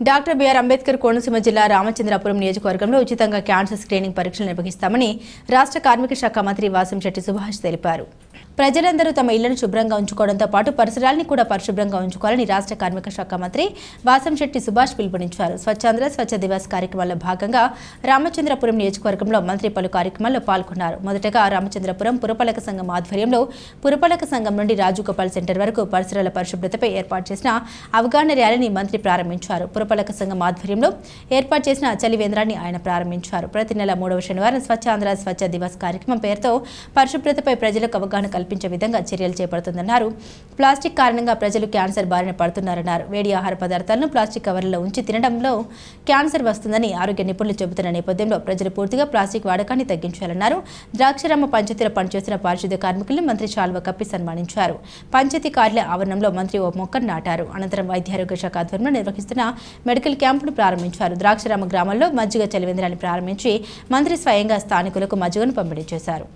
Doctor BR Ambedkar Konaseema జిల్లా రామచంద్రాపురం నియోజకవర్గంలో ఉచితంగా క్యాన్సర్ స్క్రీనింగ్ పరీక్షలు నిర్వహిస్తామని రాష్ట్ర కార్మిక శాఖ మంత్రి వాసంశెట్టి సుభాష్ తెలిపారు. ప్రజలందరూ తమ ఇళ్లను శుభ్రంగా ఉంచుకోవడంతో పాటు పరిసరాలను కూడా పరిశుభ్రంగా ఉంచుకోవాలని రాష్ట్ర కార్మిక శాఖ మంత్రి వాసంశెట్టి సుభాష్ పిలుపునిచ్చారు. స్వచ్ఛాంధ్ర స్వచ్ఛ దివస్ కార్యక్రమంలో భాగంగా రామచంద్రపురం నియోజకవర్గంలో మంత్రి పలు కార్యక్రమాల్లో పాల్గొన్నారు. మొదటగా రామచంద్రపురం పురపాలక సంఘం ఆధ్వర్యంలో పురపాలక సంఘం నుండి రాజగోపాల్ సెంటర్ వరకు పరిసరాల పరిశుభ్రతపై ఏర్పాటు చేసిన అవగాహన ర్యాలీని మంత్రి ప్రారంభించారు. పురపాలక సంఘం ఆధ్వర్యంలో ఏర్పాటు చేసిన చలివేంద్రాన్ని ఆయన ప్రారంభించారు. ప్రతి నెల 3వ శనివారం స్వచ్ఛాంధ్ర స్వచ్ఛ దివస్ కార్యక్రమం పేరుతో పరిశుభ్రతపై ప్రజలకు అవగాహన కల్పించే విధంగా చర్యలు చేపడుతుందన్నారు. ప్లాస్టిక్ కారణంగా ప్రజలు క్యాన్సర్ బారిన పడుతున్నారన్నారు. వేడి ఆహార పదార్థాలను ప్లాస్టిక్ కవర్లలో ఉంచి తినడంలో క్యాన్సర్ వస్తుందని ఆరోగ్య నిపుణులు చెబుతున్న నేపథ్యంలో ప్రజలు పూర్తిగా ప్లాస్టిక్ వాడకాన్ని తగ్గించాలన్నారు. ద్రాక్షరామ పంచాయతీలో పనిచేస్తున్న పారిశుద్ధ్య కార్మికులను మంత్రి శాల్వ కప్పి సన్మానించారు. పంచాయతీ కార్యాలయ ఆవరణంలో మంత్రి ఓ మొక్కను నాటారు. అనంతరం వైద్యారోగ్య శాఖ ఆధ్వర్యంలో నిర్వహిస్తున్న మెడికల్ క్యాంపును ప్రారంభించారు. ద్రాక్షరామ గ్రామంలో మజ్జిగ చలివేంద్రాన్ని ప్రారంభించి మంత్రి స్వయంగా స్థానికులకు మజ్జిగను పంపిణీ చేశారు.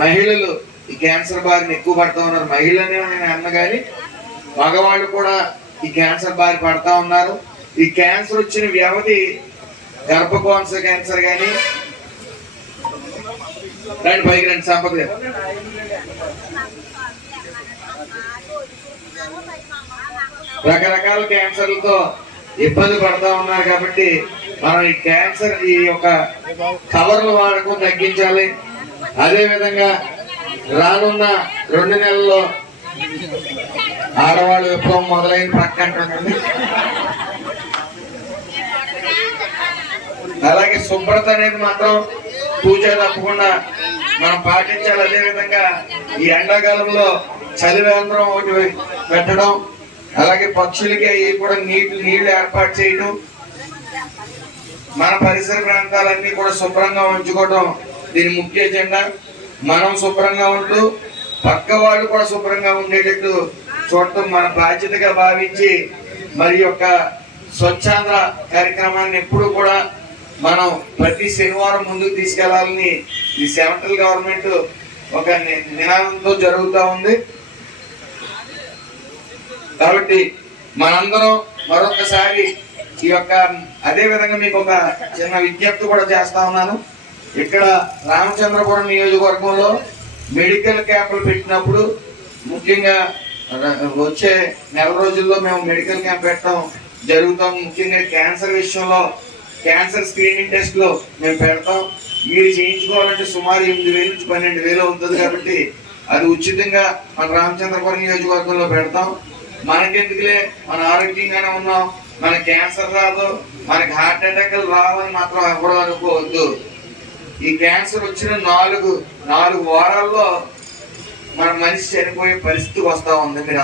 మహిళలు ఈ క్యాన్సర్ బారిన ఎక్కువ పడతా ఉన్నారు. మహిళనే నేను అన్న కానీ మగవాళ్ళు కూడా ఈ క్యాన్సర్ బారి పడతా ఉన్నారు. ఈ క్యాన్సర్ వచ్చిన వ్యవధి గర్భకోశ క్యాన్సర్ కానీ పైకి రండి సంపద రకరకాల క్యాన్సర్లతో ఇబ్బంది పడతా ఉన్నారు. కాబట్టి మనం ఈ క్యాన్సర్ ఈ యొక్క కవర్ల వాడకం తగ్గించాలి. అదే విధంగా రానున్న 2 నెలల్లో ఆడవాళ్ళు విప్లవం మొదలైన ప్రక్కంటుంది. అలాగే శుభ్రత అనేది మాత్రం పూజ తప్పకుండా మనం పాటించాలి. అదే విధంగా ఈ ఎండాకాలంలో చలివేంద్రం ఒకటి పెట్టడం, అలాగే పక్షులకి అవి కూడా నీళ్లు ఏర్పాటు చేయడం, మన పరిసర ప్రాంతాలన్నీ కూడా శుభ్రంగా ఉంచుకోవడం దీని ముఖ్య ఎజెండా. మనం శుభ్రంగా ఉంటూ పక్క వాళ్ళు కూడా శుభ్రంగా ఉండేటట్టు చూడటం మన బాధ్యతగా భావించి మరి యొక్క స్వచ్ఛాంధ్ర కార్యక్రమాన్ని ఎప్పుడు కూడా మనం ప్రతి శనివారం ముందుకు తీసుకెళ్లాలని ఈ సెంట్రల్ గవర్నమెంట్ ఒక నినాదంతో జరుగుతూ ఉంది. కాబట్టి మనందరం మరొకసారి ఈ యొక్క అదే విధంగా మీకు ఒక చిన్న విజ్ఞప్తి కూడా చేస్తా ఉన్నాను. ఇక్కడ రామచంద్రపురం నియోజకవర్గంలో మెడికల్ క్యాంపులు పెట్టినప్పుడు ముఖ్యంగా వచ్చే నెల రోజుల్లో మేము మెడికల్ క్యాంప్ పెట్టడం జరుగుతాం. ముఖ్యంగా క్యాన్సర్ విషయంలో క్యాన్సర్ స్క్రీనింగ్ టెస్ట్లు మేము పెడతాం. మీరు చేయించుకోవాలంటే సుమారు 8,000 నుంచి 12,000 అవుతుంది. కాబట్టి అది ఉచితంగా మన రామచంద్రపురం నియోజకవర్గంలో పెడతాం. మనకెందుకులే, మన ఆరోగ్యంగానే ఉన్నాం, మన క్యాన్సర్ రాదు, మనకి హార్ట్ అటాక్లు రావని మాత్రం ఎవరు అనుకోవద్దు. ఈ క్యాన్సర్ వచ్చిన 4 వారాల్లో మన మనిషి చనిపోయే పరిస్థితికి వస్తా ఉంది. మీరు